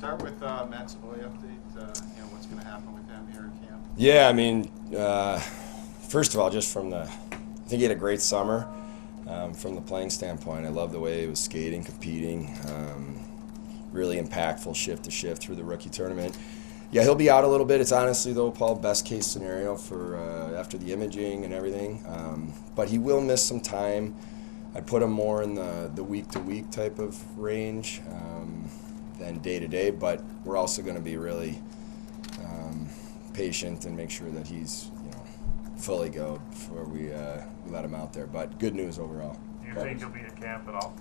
start with Matt Savoy update. What's going to happen with him here in camp? Yeah, I mean, first of all, just from I think he had a great summer from the playing standpoint. I love the way he was skating, competing, really impactful shift to shift through the rookie tournament. Yeah, he'll be out a little bit. It's honestly, though, Paul, best case scenario for after the imaging and everything. But he will miss some time. I'd put him more in the week-to-week type of range than day-to-day, but we're also going to be really patient and make sure that he's fully go before we let him out there. But good news overall. Do you think he'll be at camp at all?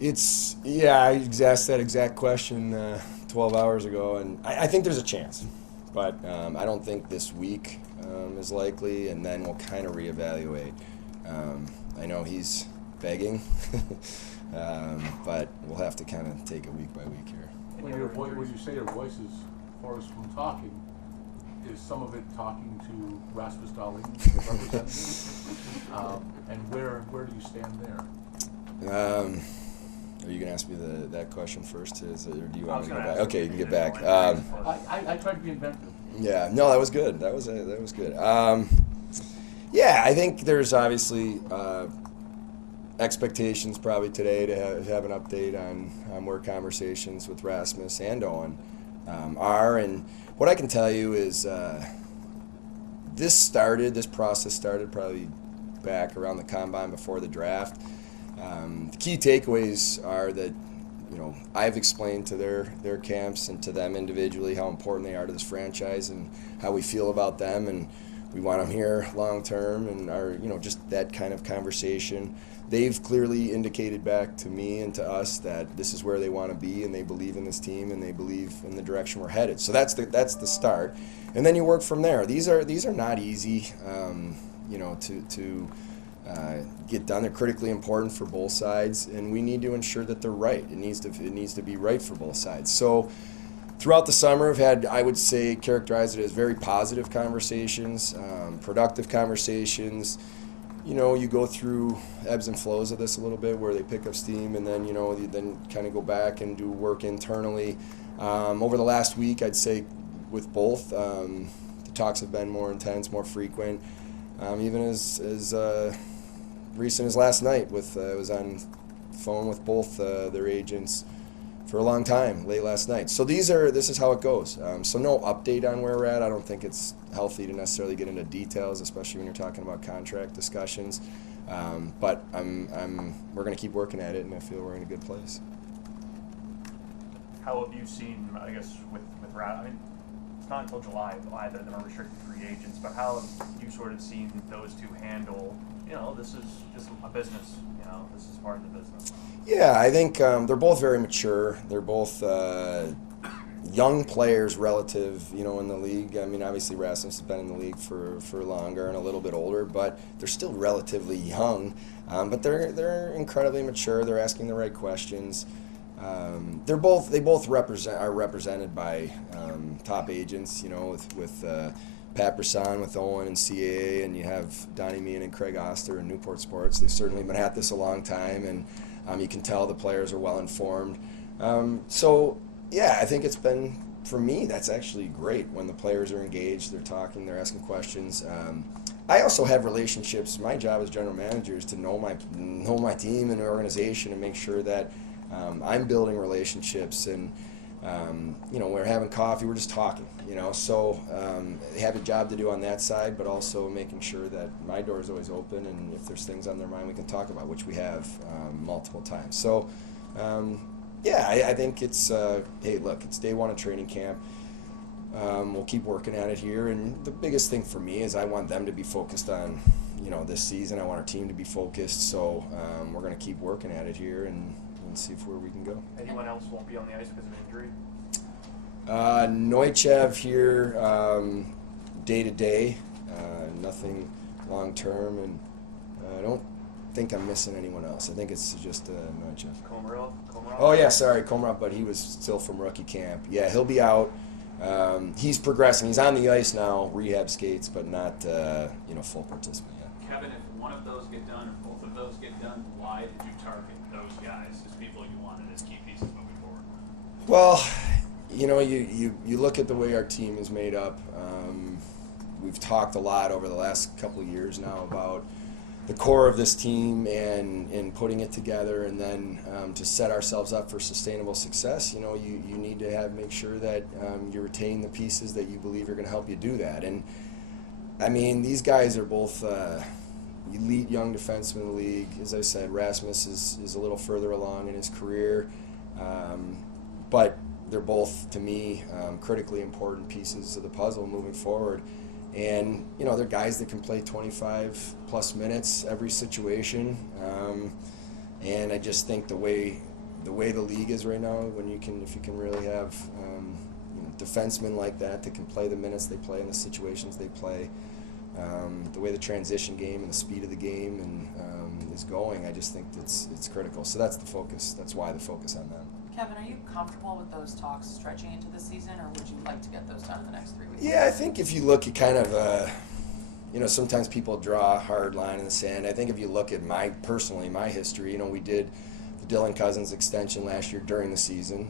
I asked that exact question 12 hours ago, and I think there's a chance, but I don't think this week is likely, and then we'll kind of reevaluate. I know he's begging, but we'll have to kind of take it week by week here. When you say your voice is hoarse from talking, is some of it talking to Rasmus Dahlin, the representative? And where do you stand there? Are you going to ask me that question first, or do you want me to go back? Okay, you can get back. I tried to be inventive. Yeah, no, that was good. That was good. Yeah, I think there's obviously expectations probably today to have an update on where conversations with Rasmus and Owen are. And what I can tell you is this process started probably back around the combine before the draft. The key takeaways are that, I've explained to their camps and to them individually how important they are to this franchise and how we feel about them, and we want them here long term, and just that kind of conversation. They've clearly indicated back to me and to us that this is where they want to be, and they believe in this team, and they believe in the direction we're headed. So that's the start, and then you work from there. These are not easy, to get done. They're critically important for both sides, and we need to ensure that they're right. It needs to be right for both sides. So throughout the summer, I've had, I would say, characterize it as very positive conversations, productive conversations. You go through ebbs and flows of this a little bit, where they pick up steam, and then you then kind of go back and do work internally. Over the last week, I'd say with both, the talks have been more intense, more frequent. Even as recent as last night, I was on the phone with both their agents for a long time, late last night. So this is how it goes. So no update on where we're at. I don't think it's healthy to necessarily get into details, especially when you're talking about contract discussions. But we're going to keep working at it, and I feel we're in a good place. How have you seen, I guess, with it's not until July either that are restricted free agents, but how have you sort of seen those two handle, this is just a business, this is part of the business? Yeah, I think they're both very mature. They're both young players relative, in the league. I mean, obviously Rasmus has been in the league for longer and a little bit older, but they're still relatively young. But they're incredibly mature. They're asking the right questions. They both are represented by top agents, with Pat Brisson with Owen and CAA, and you have Donnie Meehan and Craig Oster in Newport Sports. They've certainly been at this a long time, and you can tell the players are well informed. So yeah, I think it's been, for me, that's actually great when the players are engaged, they're talking, they're asking questions. I also have relationships. My job as general manager is to know my team and organization and make sure that I'm building relationships, and we're having coffee, we're just talking, so they have a job to do on that side, but also making sure that my door is always open, and if there's things on their mind we can talk about, which we have multiple times. So I think it's hey, look, it's day one of training camp. We'll keep working at it here, and the biggest thing for me is I want them to be focused on this season. I want our team to be focused, so we're going to keep working at it here and see where we can go. Anyone else won't be on the ice because of injury? Neuchev here day to day, nothing long term, and I don't think I'm missing anyone else. I think it's just Neuchev. Komarov? Oh yeah, sorry, Komarov, but he was still from rookie camp. Yeah, he'll be out. He's progressing. He's on the ice now, rehab skates, but not full participant yet. Kevin, if one of those get done or both of those get done, why did you target those guys as people you wanted as key pieces moving forward? Well, you look at the way our team is made up. We've talked a lot over the last couple of years now about the core of this team and putting it together, and then to set ourselves up for sustainable success, you need to make sure that you retain the pieces that you believe are going to help you do that. And I mean, these guys are both elite young defensemen in the league. As I said, Rasmus is a little further along in his career, but they're both, to me, critically important pieces of the puzzle moving forward. And, they're guys that can play 25-plus minutes every situation. And I just think the way the league is right now, if you can really have defensemen like that can play the minutes they play in the situations they play, the way the transition game and the speed of the game is going, I just think it's critical. So that's the focus. That's why the focus on them. Kevin, are you comfortable with those talks stretching into the season, or would you like to get those done in the next 3 weeks? Yeah, I think if you look at kind of, sometimes people draw a hard line in the sand. I think if you look at my history, we did the Dylan Cousins extension last year during the season.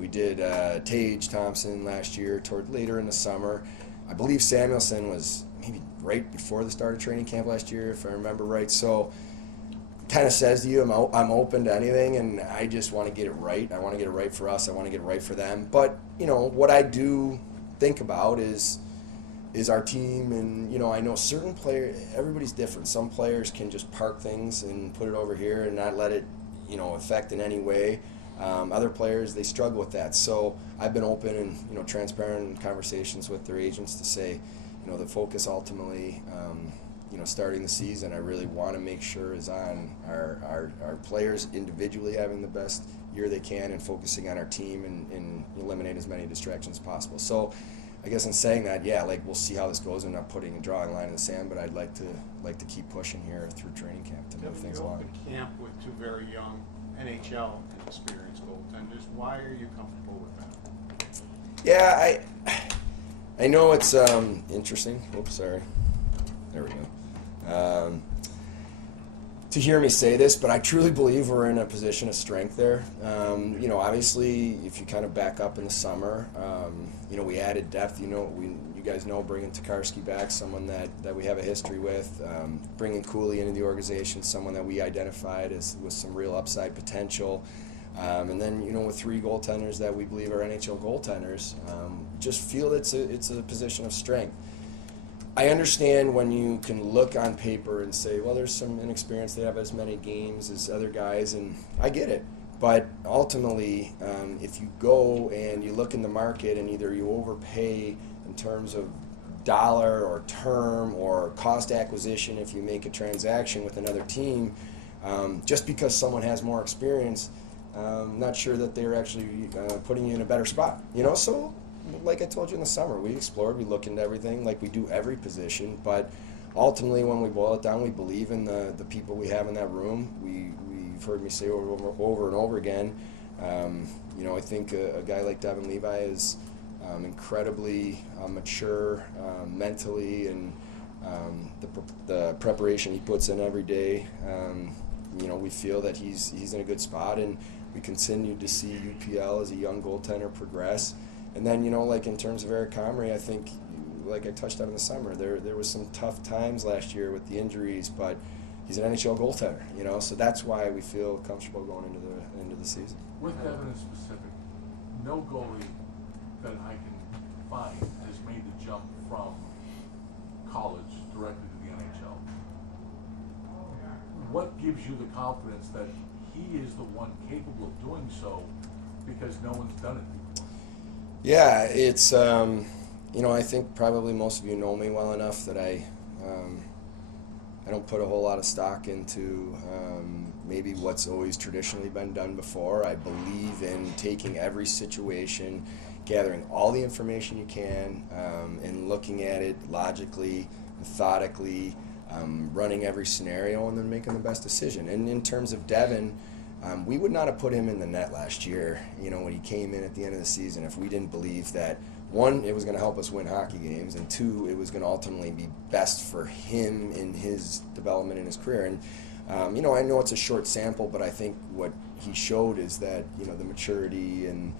We did Tage Thompson last year toward later in the summer. I believe Samuelson was maybe right before the start of training camp last year, if I remember right. So kind of says to you, I'm open to anything, and I just want to get it right. I want to get it right for us. I want to get it right for them. But what I do think about is our team, and I know certain players. Everybody's different. Some players can just park things and put it over here and not let it affect in any way. Other players, they struggle with that. So I've been open and transparent in conversations with their agents to say, the focus ultimately. Starting the season, I really want to make sure is on our players individually having the best year they can and focusing on our team and eliminate as many distractions as possible. So I guess in saying that, we'll see how this goes. I'm not putting a drawing line in the sand, but I'd like to keep pushing here through training camp to move things along. You opened camp with two very young NHL experienced goaltenders. Why are you comfortable with that? Yeah, I know it's interesting. Oops, sorry. There we go. To hear me say this, but I truly believe we're in a position of strength there. Obviously, if you kind of back up in the summer, we added depth. You guys know, bringing Tokarski back, someone that we have a history with, bringing Cooley into the organization, someone that we identified with some real upside potential. And then, with three goaltenders that we believe are NHL goaltenders, just feel it's a position of strength. I understand when you can look on paper and say, well, there's some inexperience. They have as many games as other guys, and I get it. But ultimately, if you go and you look in the market and either you overpay in terms of dollar or term or cost acquisition if you make a transaction with another team, just because someone has more experience, I'm not sure that they're actually putting you in a better spot. So like I told you in the summer, we explored, we look into everything like we do every position, but ultimately when we boil it down, we believe in the people we have in that room. You've heard me say over and over again, I think a guy like Devin Levi is incredibly mature mentally, and the preparation he puts in every day, we feel that he's in a good spot, and we continue to see UPL as a young goaltender progress. And then, in terms of Eric Comrie, I think, like I touched on in the summer, there was some tough times last year with the injuries, but he's an NHL goaltender, so that's why we feel comfortable going into the season. With Kevin in specific, no goalie that I can find has made the jump from college directly to the NHL. What gives you the confidence that he is the one capable of doing so, because no one's done it before? Yeah, it's, I think probably most of you know me well enough that I don't put a whole lot of stock into maybe what's always traditionally been done before. I believe in taking every situation, gathering all the information you can, and looking at it logically, methodically, running every scenario, and then making the best decision. And in terms of Devin, we would not have put him in the net last year, when he came in at the end of the season, if we didn't believe that, one, it was going to help us win hockey games, and two, it was going to ultimately be best for him in his development in his career. And, I know it's a short sample, but I think what he showed is that, you know, the maturity and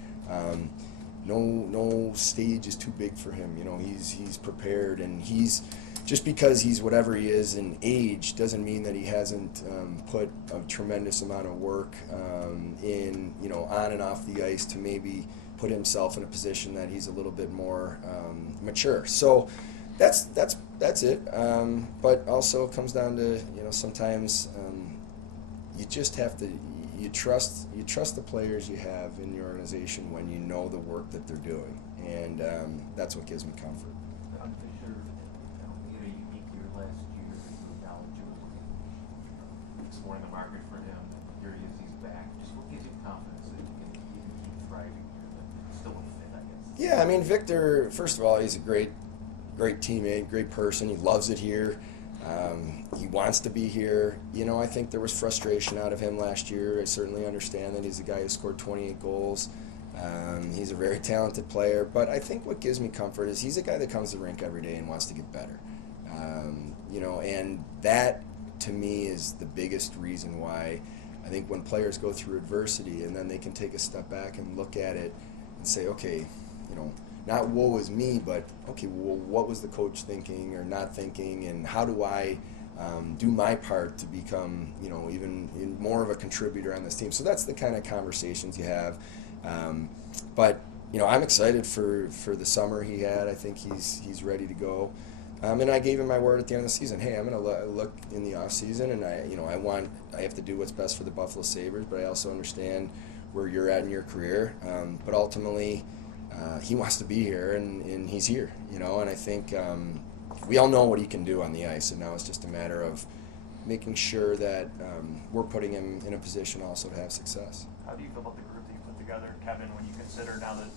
no stage is too big for him. You know, he's prepared, and he's just because he's whatever he is in age doesn't mean that he hasn't put a tremendous amount of work in, you know, on and off the ice to maybe put himself in a position that he's a little bit more mature. So that's it. But also it comes down to, you know, sometimes you just have to you trust the players you have in your organization when you know the work that they're doing, and that's what gives me comfort. Fisher, you know, unique year last year, you acknowledge you were exploring the market for him. Here he is, he's back. Just what gives you confidence that you can keep thriving here, but still a fit, I guess? Yeah, I mean, Victor, first of all, he's a great teammate, great person. He loves it here. He wants to be here. You know, I think there was frustration out of him last year. I certainly understand that. He's a guy who scored 28 goals. He's a very talented player. But I think what gives me comfort is he's a guy that comes to the rink every day and wants to get better. You know, and that, to me, is the biggest reason why I think when players go through adversity and then they can take a step back and look at it and say, okay, you know, not woe is me, but okay, well, what was the coach thinking or not thinking, and how do I do my part to become, you know, even more of a contributor on this team? So that's the kind of conversations you have. But you know, I'm excited for the summer he had. I think he's ready to go. And I gave him my word at the end of the season. Hey, I'm going to look in the off season, and I have to do what's best for the Buffalo Sabres, but I also understand where you're at in your career. But ultimately, he wants to be here, and he's here, you know, and I think we all know what he can do on the ice, and now it's just a matter of making sure that we're putting him in a position also to have success. How do you feel about the group that you put together, Kevin, when you consider now that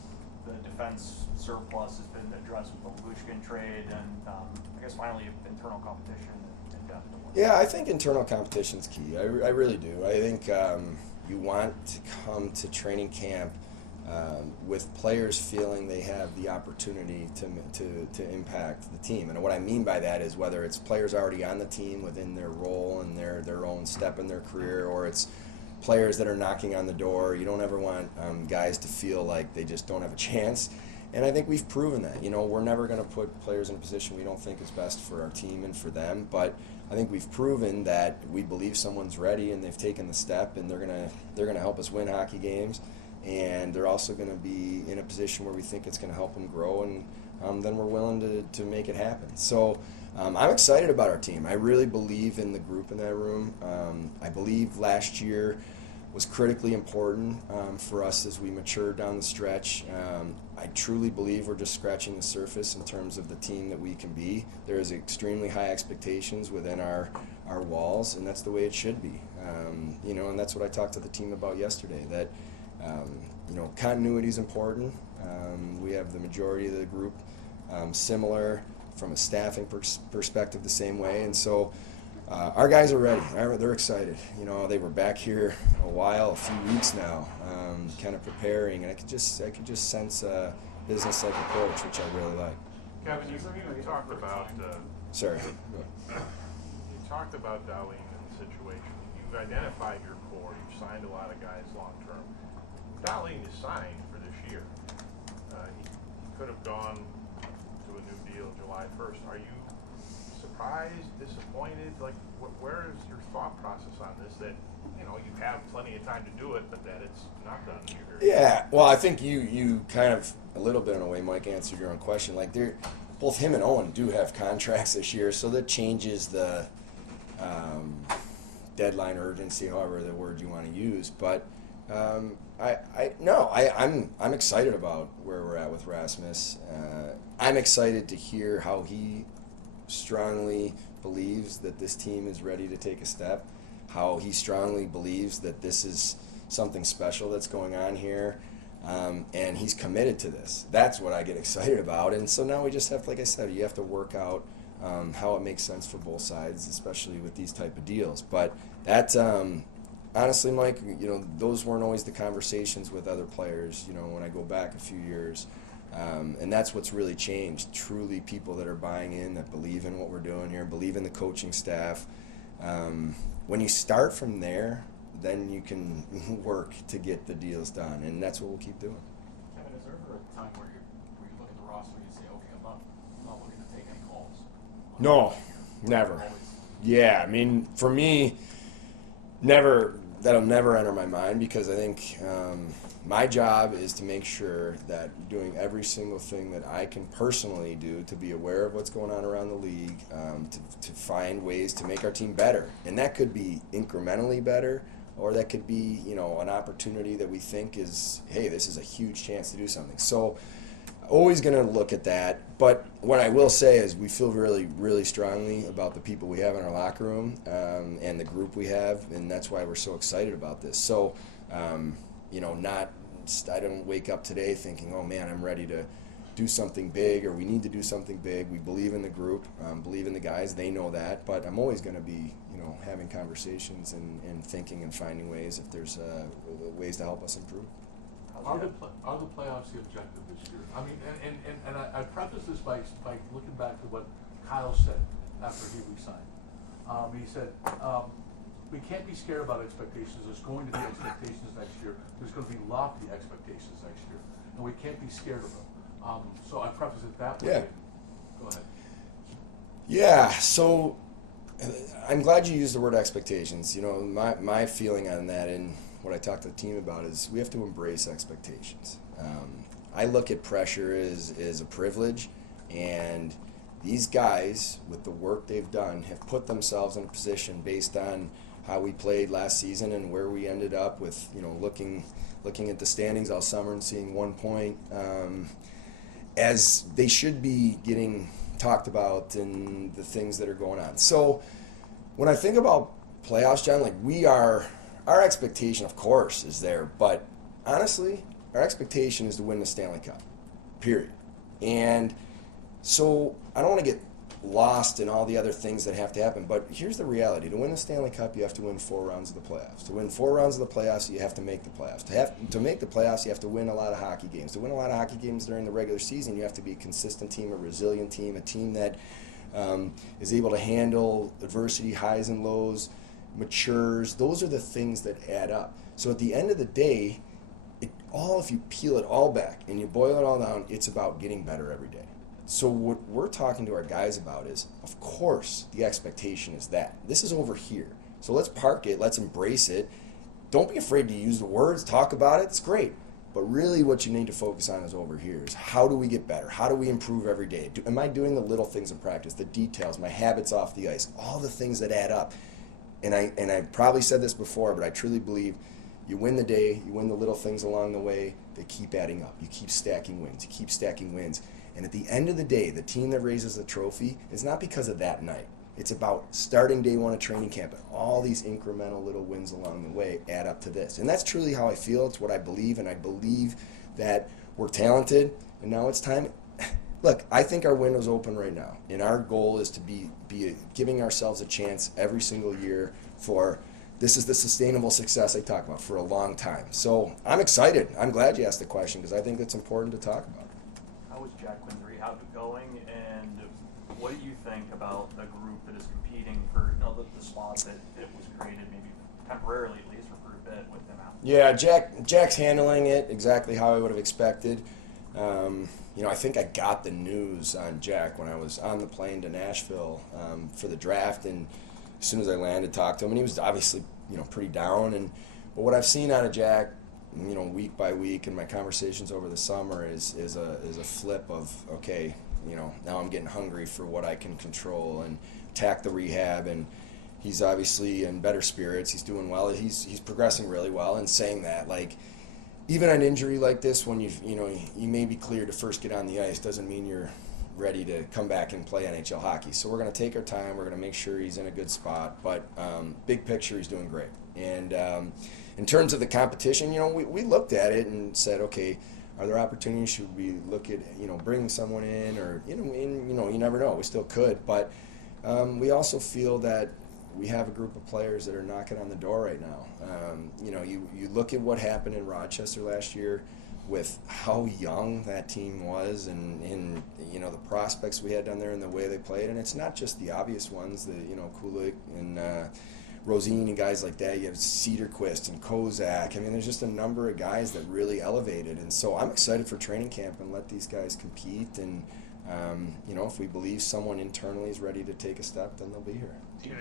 the defense surplus has been addressed with the Lushkin trade and I guess finally internal competition and depth? Yeah, I think internal competition's key. I really do. I think you want to come to training camp with players feeling they have the opportunity to impact the team. And what I mean by that is whether it's players already on the team within their role and their own step in their career, or it's players that are knocking on the door. You don't ever want guys to feel like they just don't have a chance. And I think we've proven that. You know, we're never going to put players in a position we don't think is best for our team and for them. But I think we've proven that we believe someone's ready and they've taken the step, and they're gonna help us win hockey games. And they're also going to be in a position where we think it's going to help them grow, and then we're willing to make it happen. So I'm excited about our team. I really believe in the group in that room. I believe last year was critically important for us as we matured down the stretch. I truly believe we're just scratching the surface in terms of the team that we can be. There is extremely high expectations within our walls, and that's the way it should be. You know, and that's what I talked to the team about yesterday, that you know, continuity is important. We have the majority of the group similar from a staffing perspective the same way, and so our guys are ready. They're excited. You know, they were back here a few weeks now, kind of preparing, and I could just sense a business-like approach, which I really like. Kevin, you talked about Sorry. you talked about Darlene and the situation. You've identified your core. You've signed a lot of guys long term. Darlene is signed for this year. He could have gone to a new deal July 1st. Are you surprised, disappointed? Like, where is your thought process on this? That, you know, you have plenty of time to do it, but that it's not done. Yeah, well, I think you kind of, a little bit in a way, Mike, answered your own question. Like, both him and Owen do have contracts this year, so that changes the deadline urgency, however the word you want to use. But I'm excited about where we're at with Rasmus. I'm excited to hear how he strongly believes that this team is ready to take a step, how he strongly believes that this is something special that's going on here, and he's committed to this. That's what I get excited about. And so now we just have, like I said, you have to work out how it makes sense for both sides, especially with these type of deals. But that's honestly, Mike, you know, those weren't always the conversations with other players, you know, when I go back a few years. And that's what's really changed. Truly people that are buying in, that believe in what we're doing here, believe in the coaching staff. When you start from there, then you can work to get the deals done, and that's what we'll keep doing. Kevin, is there ever a time where you look at the roster and you say, okay, I'm not looking to take any calls? No, never. Yeah, I mean, for me, that'll never enter my mind, because I think my job is to make sure that doing every single thing that I can personally do to be aware of what's going on around the league, to find ways to make our team better. And that could be incrementally better, or that could be, an opportunity that we think is, hey, this is a huge chance to do something. So always going to look at that. But what I will say is we feel really, really strongly about the people we have in our locker room, and the group we have, and that's why we're so excited about this. So, I don't wake up today thinking, oh man, I'm ready to do something big, or we need to do something big. We believe in the group, believe in the guys. They know that. But I'm always going to be, having conversations and thinking and finding ways if there's ways to help us improve. Are the playoffs the objective this year? I mean, and I preface this by looking back to what Kyle said after he resigned. He said, we can't be scared about expectations. There's going to be expectations next year. There's going to be lofty expectations next year, and we can't be scared of them. So I preface it that way. Yeah. Go ahead. Yeah, so I'm glad you used the word expectations. My feeling on that, and what I talk to the team about, is we have to embrace expectations. I look at pressure as a privilege, and these guys, with the work they've done, have put themselves in a position based on how we played last season and where we ended up with, looking at the standings all summer and seeing 1 point, as they should be getting talked about and the things that are going on. So when I think about playoffs, John, our expectation, of course, is there, but honestly, our expectation is to win the Stanley Cup, period. And so I don't want to get lost in all the other things that have to happen, but here's the reality. To win the Stanley Cup, you have to win 4 rounds of the playoffs. To win 4 rounds of the playoffs, you have to make the playoffs. To make the playoffs, you have to win a lot of hockey games. To win a lot of hockey games during the regular season, you have to be a consistent team, a resilient team, a team that is able to handle adversity, highs and lows, matures. Those are the things that add up. So at the end of the day, if you peel it all back and you boil it all down, it's about getting better every day. So what we're talking to our guys about is, of course, the expectation is that. This is over here. So let's park it. Let's embrace it. Don't be afraid to use the words. Talk about it. It's great. But really what you need to focus on is over here. Is how do we get better? How do we improve every day? Am I doing the little things in practice, the details, my habits off the ice, all the things that add up? And I probably said this before, but I truly believe you win the day, you win the little things along the way, they keep adding up. You keep stacking wins. You keep stacking wins. And at the end of the day, the team that raises the trophy is not because of that night. It's about starting day one of training camp, and all these incremental little wins along the way add up to this. And that's truly how I feel. It's what I believe, and I believe that we're talented, and now it's time. Look, I think our window's open right now, and our goal is to be giving ourselves a chance every single year for this is the sustainable success I talk about for a long time. So I'm excited. I'm glad you asked the question, because I think it's important to talk about. How is Jack Quinn's rehab going, and what do you think about the group that is competing for the spot that it was created, maybe temporarily at least, for a bit with him out? Yeah, Jack's handling it exactly how I would have expected. I think I got the news on Jack when I was on the plane to Nashville for the draft, and as soon as I landed, talked to him, and he was obviously pretty down. But what I've seen out of Jack, week by week, in my conversations over the summer is a flip of, okay, now I'm getting hungry for what I can control and attack the rehab, and he's obviously in better spirits. He's doing well. He's progressing really well. And saying that, even an injury like this, when you may be cleared to first get on the ice, doesn't mean you're ready to come back and play NHL hockey. So we're going to take our time. We're going to make sure he's in a good spot. But big picture, he's doing great. And in terms of the competition, we looked at it and said, okay, are there opportunities? Should we look at bringing someone in, or you never know. We still could, but we also feel that we have a group of players that are knocking on the door right now. You look at what happened in Rochester last year with how young that team was, and the prospects we had down there and the way they played, and it's not just the obvious ones, Kulik and Rosine and guys like that. You have Cedarquist and Kozak. I mean, there's just a number of guys that really elevated. And so I'm excited for training camp and let these guys compete. And, you know, if we believe someone internally is ready to take a step, then they'll be here. You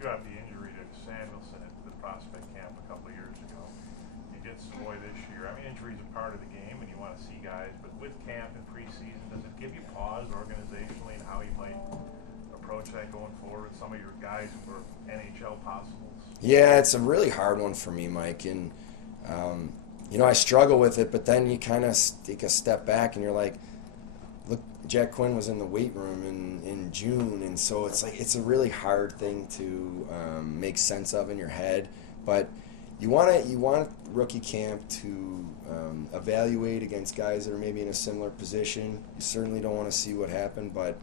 got the injury to Samuelson at the prospect camp a couple of years ago. You get Savoy this year. I mean, injuries are part of the game, and you want to see guys. But with camp and preseason, does it give you pause organizationally in how you might approach that going forward with some of your guys who are NHL possibles? Yeah, it's a really hard one for me, Mike. And, you know, I struggle with it, but then you kind of take a step back and you're like, look, Jack Quinn was in the weight room in June, and so it's like it's a really hard thing to make sense of in your head. But you want rookie camp to evaluate against guys that are maybe in a similar position. You certainly don't want to see what happened, but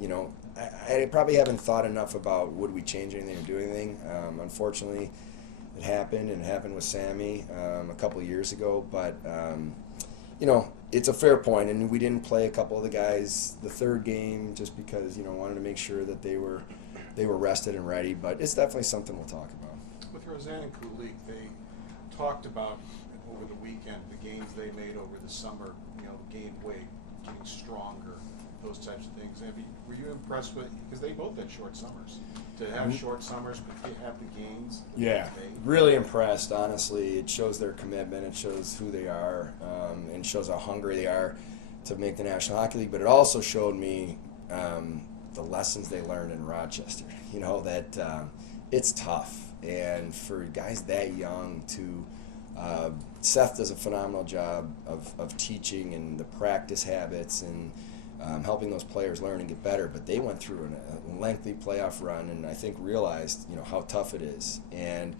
you know, I probably haven't thought enough about would we change anything or do anything. Unfortunately, it happened, and it happened with Sammy a couple of years ago. But you know, it's a fair point, and we didn't play a couple of the guys the third game just because, you know, wanted to make sure that they were rested and ready. But it's definitely something we'll talk about. With Roseanne and Kulik, they talked about over the weekend the gains they made over the summer. You know, gained weight, getting stronger, those types of things. Were you impressed with, because they both had short summers, to have short summers but to have the gains? Yeah, really impressed, honestly. It shows their commitment, it shows who they are, and shows how hungry they are to make the National Hockey League. But it also showed me the lessons they learned in Rochester. You know, that it's tough. And for guys that young to Seth does a phenomenal job of teaching and the practice habits and helping those players learn and get better. But they went through a lengthy playoff run and I think realized, you know, how tough it is. And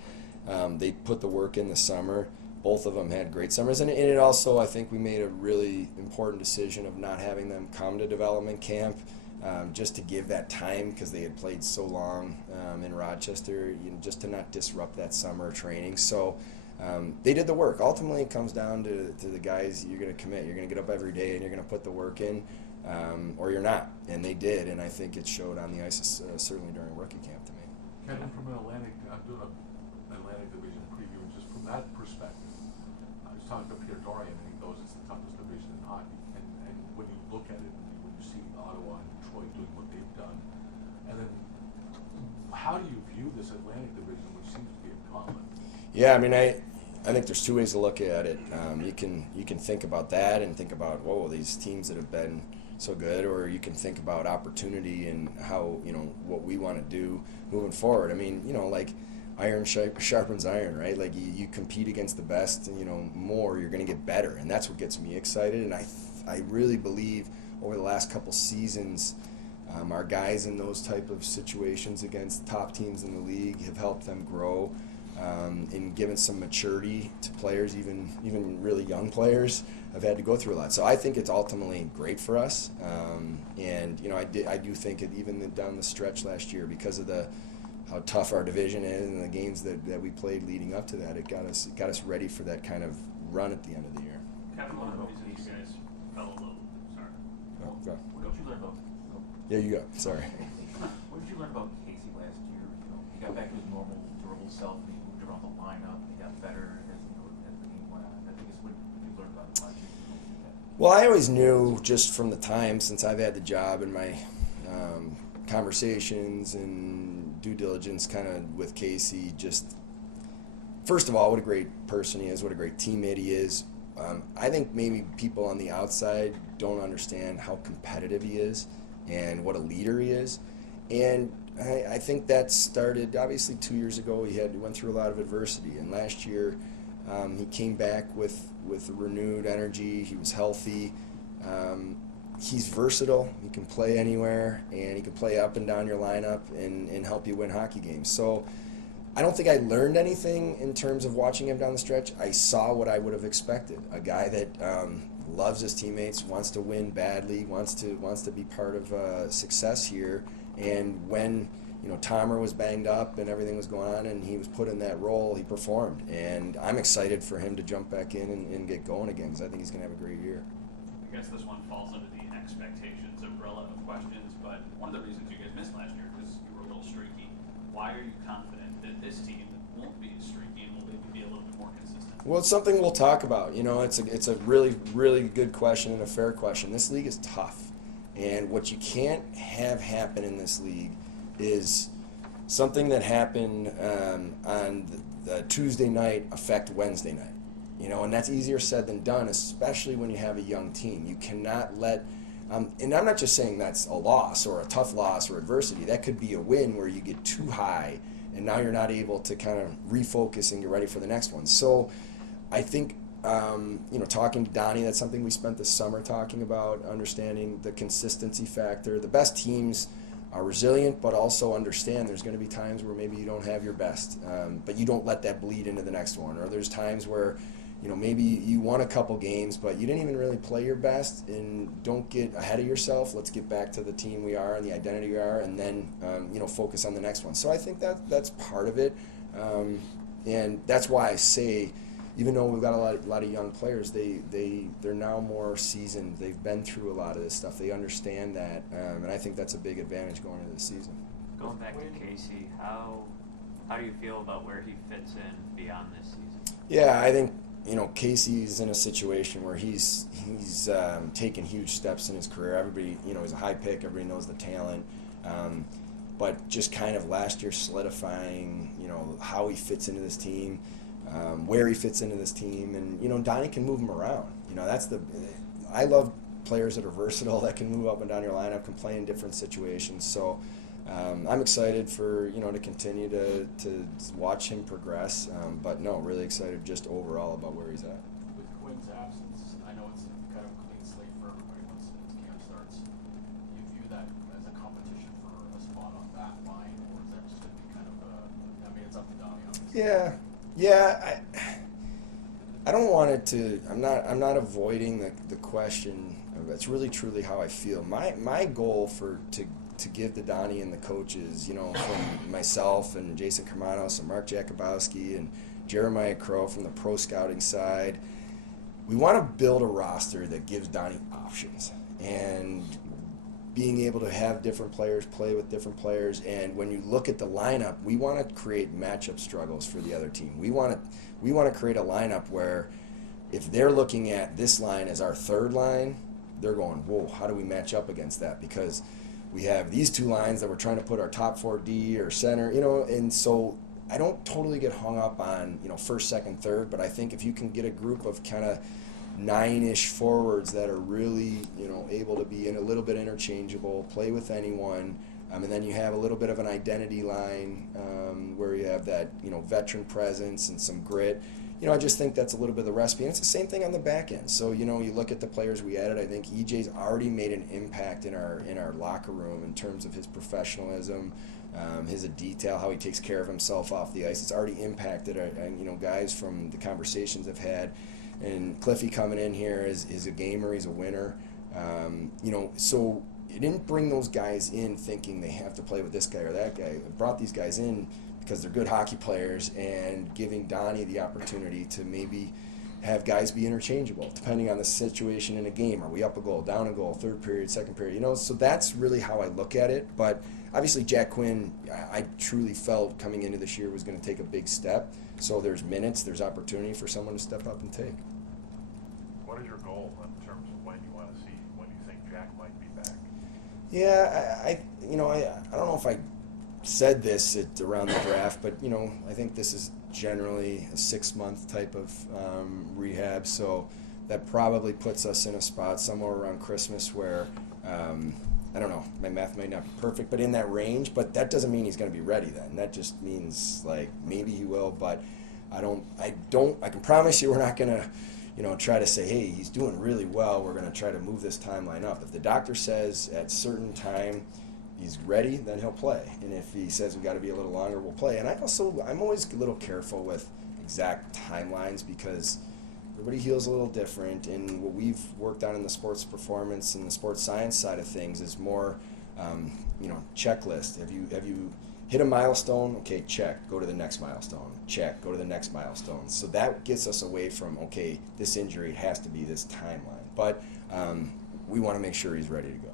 they put the work in the summer. Both of them had great summers. And it also, I think we made a really important decision of not having them come to development camp. Just to give that time because they had played so long in Rochester, you know, just to not disrupt that summer training. So they did the work. Ultimately, it comes down to the guys. You're going to commit. You're going to get up every day and you're going to put the work in, or you're not. And they did, and I think it showed on the ice certainly during rookie camp to me. Kevin, from an Atlantic Division preview, and just from that perspective, I was talking to Peter Dorian, and he goes, it's the toughest division in hockey. And when you look at it, when you see Ottawa and Detroit doing what they've done, and then how do you view this Atlantic Division, which seems to be a gauntlet? Yeah, I mean, I think there's two ways to look at it. You can think about that and think about, whoa, these teams that have been so good, or you can think about opportunity and how, you know, what we want to do moving forward. I mean, you know, like iron sharpens iron, right? Like you compete against the best, and, you know, more, you're going to get better, and that's what gets me excited. And I really believe over the last couple seasons, our guys in those type of situations against top teams in the league have helped them grow. And given some maturity to players, even really young players, have had to go through a lot. So I think it's ultimately great for us. And you know, I do think it, even down the stretch last year, because of how tough our division is and the games that we played leading up to that, it got us ready for that kind of run at the end of the year. Kevin, one of the reasons you guys fell a little, sorry. Oh, go. What did you learn about? Yeah, you go. Sorry. What did you learn about Casey last year? You know, he got back to his normal, durable self, and he moved around the lineup. He got better as the game went on. I think it's what you learned about him last year. Well, I always knew just from the time since I've had the job and my conversations and due diligence kind of with Casey, just first of all, what a great person he is, what a great teammate he is. I think maybe people on the outside don't understand how competitive he is and what a leader he is. And I think that started, obviously 2 years ago, he went through a lot of adversity. And last year, he came back with renewed energy. He was healthy. He's versatile. He can play anywhere, and he can play up and down your lineup and help you win hockey games. So I don't think I learned anything in terms of watching him down the stretch. I saw what I would have expected, a guy that loves his teammates, wants to win badly, wants to be part of success here. And when, you know, Tomer was banged up and everything was going on and he was put in that role, he performed. And I'm excited for him to jump back in and get going again, because I think he's going to have a great year. I guess this one falls under the expectations umbrella of questions, but one of the reasons you guys missed last year because you were a little streaky. why are you confident that this team won't be as streaky and will maybe be a little bit more consistent? Well, it's something we'll talk about. You know, it's a really, really good question and a fair question. This league is tough. And what you can't have happen in this league is something that happened on the Tuesday night affect Wednesday night. You know, and that's easier said than done, especially when you have a young team. You cannot let, and I'm not just saying that's a loss or a tough loss or adversity. That could be a win where you get too high and now you're not able to kind of refocus and get ready for the next one. So I think, you know, talking to Donnie, that's something we spent this summer talking about, understanding the consistency factor. The best teams are resilient, but also understand there's going to be times where maybe you don't have your best, but you don't let that bleed into the next one. Or there's times where, you know, maybe you won a couple games, but you didn't even really play your best, and don't get ahead of yourself. Let's get back to the team we are and the identity we are, and then, you know, focus on the next one. So I think that's part of it, and that's why I say, even though we've got a lot of young players, they're now more seasoned. They've been through a lot of this stuff. They understand that, and I think that's a big advantage going into the season. Going back to Casey, how do you feel about where he fits in beyond this season? Yeah, I think, you know, Casey's in a situation where he's taken huge steps in his career. Everybody, you know, he's a high pick. Everybody knows the talent. But just kind of last year solidifying, you know, how he fits into this team, where he fits into this team. And, you know, Donnie can move him around. You know, I love players that are versatile, that can move up and down your lineup, can play in different situations. So I'm excited for, you know, to continue to watch him progress. But no, really excited just overall about where he's at. With Quinn's absence, I know it's kind of a clean slate for everybody once camp starts. Do you view that as a competition for a spot on that line, or is that just going to be kind of I mean, it's up to Donnie, obviously. Yeah. I don't want it to. I'm not avoiding the question. It's really truly how I feel. My goal to give to Donnie and the coaches, you know, from myself and Jason Kermanos and Mark Jakubowski and Jeremiah Crow from the pro scouting side, we want to build a roster that gives Donnie options and being able to have different players play with different players. And when you look at the lineup, we want to create matchup struggles for the other team. We want to create a lineup where if they're looking at this line as our third line, they're going, whoa, how do we match up against that? Because we have these two lines that we're trying to put our top 4D or center, you know, and so I don't totally get hung up on, you know, first, second, third, but I think if you can get a group of kind of 9-ish forwards that are really, you know, able to be in a little bit interchangeable, play with anyone, and then you have a little bit of an identity line where you have that, you know, veteran presence and some grit. You know, I just think that's a little bit of the recipe. And it's the same thing on the back end. So, you know, you look at the players we added, I think EJ's already made an impact in our locker room in terms of his professionalism, his detail, how he takes care of himself off the ice. It's already impacted, you know, guys from the conversations I've had. And Cliffy coming in here is a gamer, he's a winner. You know, so you didn't bring those guys in thinking they have to play with this guy or that guy. I brought these guys in because they're good hockey players and giving Donnie the opportunity to maybe have guys be interchangeable depending on the situation in a game. Are we up a goal, down a goal, third period, second period? You know, so that's really how I look at it. But obviously Jack Quinn, I truly felt coming into this year was going to take a big step. So there's minutes, there's opportunity for someone to step up and take. What is your goal in terms of when you want to see, when you think Jack might be back? Yeah, I don't know if I said this around the draft, but, you know, I think this is generally a 6-month type of rehab, so that probably puts us in a spot somewhere around Christmas where, I don't know, my math might not be perfect, but in that range, but that doesn't mean he's going to be ready then. That just means, like, maybe he will, but I can promise you we're not going to, you know, try to say, hey, he's doing really well, we're going to try to move this timeline up. If the doctor says at certain time he's ready, then he'll play. And if he says we've got to be a little longer, we'll play. And I'm always a little careful with exact timelines because everybody heals a little different. And what we've worked on in the sports performance and the sports science side of things is more, you know, checklist. Have you hit a milestone? Okay, check. Go to the next milestone. Check. Go to the next milestone. So that gets us away from, okay, this injury, it has to be this timeline. But we want to make sure he's ready to go.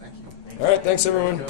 Thank you. All right, thanks everyone.